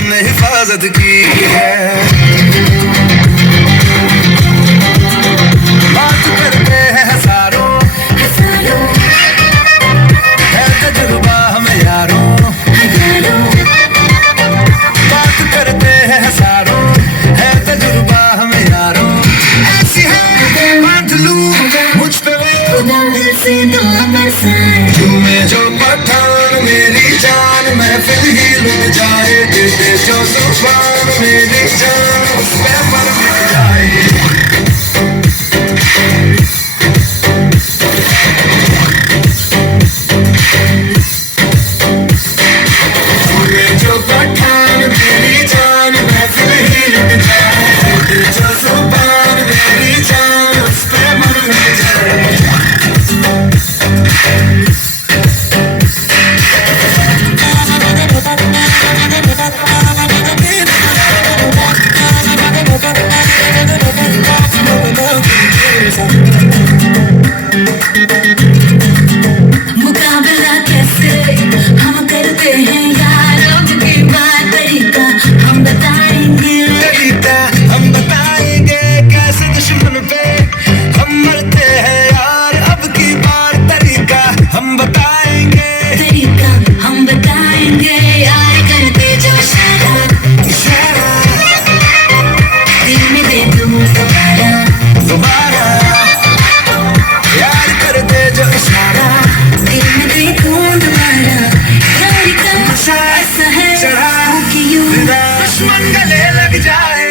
हमने हिफाजत की है। बात करते हैं हजारों, है तजुर्बा हमें यारों। बात करते हैं हजारों, है तजुर्बा हमें यारों। ऐसी है बांध लूं मुझ पे झूमे जो पठान मेरी जान, महफिल ही लुट जाए। दे दे जो जुबान मेरी जान, उस पे मर मिट जाए। जो पठान मेरी जान, महफिल ही लुट जाए। जो जुबान मेरी जान, उस पे मर मिट जाए। मुकाबला कैसे हम करते हैं यार, अब की बात तरीका हम बताएंगे। तरीका हम बताएंगे, कैसे दुश्मन पे हम मरते हैं यार। अब की बार तरीका हम बताएंगे। तरीका हम बताएंगे यार, करते जो इशारा दिल में दे दूं दोबारा। दोबारा यार करते जो इशारा, दिल में दे दूं दोबारा। यार का नशा ऐसा है चढ़ा कि यूं दुश्मन गले लग जाए।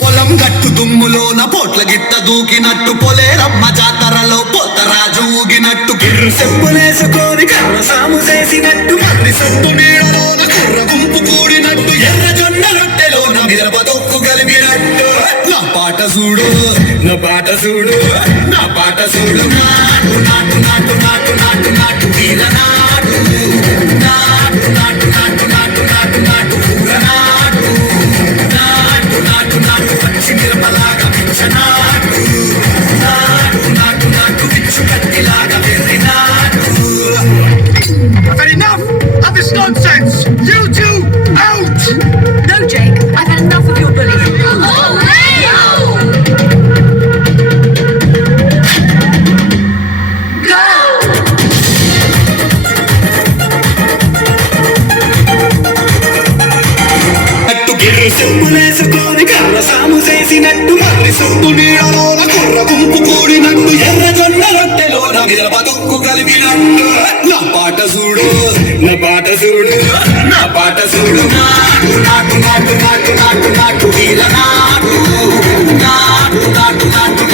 పొలం గట్టు దుమ్ములోన పోట్ల గిట్ట దూకినట్టు, పొలేరమ్మ జాతరలో పోతరాజు ఊగినట్టు, గిర్రు చెప్పులేసుకొని కర్ర సాము చేసినట్టు, మర్రి సొట్టు నీడలోన కుర్ర గుంపు కూడినట్టు, ఎర్ర జొన్న రొట్టెలోన మిరప దొక్కు కలిపినట్టు. నా పాట చూడు, నా పాట చూడు, నా పాట చూడు. నాటు నాటు నాటు నాటు నాటు నాటు వీర నాటు, నాటు నాటు నాటు నాటు నాటు నాటు ఊర నాటు, నాటు నాటు నాటు పచ్చి మిరపలాగా పిచ్చ నాటు, నాటు నాటు నాటు పిచ్చు కత్తిలాగా వెర్రి నాటు. I've had enough of this nonsense! You two, out! No, Jake, I've had enough of your bullying. నట్టు గిర్రు చెప్పులేసుకొని కర్ర సాము చేసినట్టు, మర్రి సొట్టు నీడలోన కుర్ర గుంపు కూడినట్టు, ఎర్ర జొన్న రొట్టెలోన మిరప దొక్కు కలిపినట్టు. నా పాట చూడు, నా పాట చూడు, నా పాట చూడు. నాటు నాటు నాటు నాటు నాటు నాటు వీర నాటు, నాటు నాటు నాటు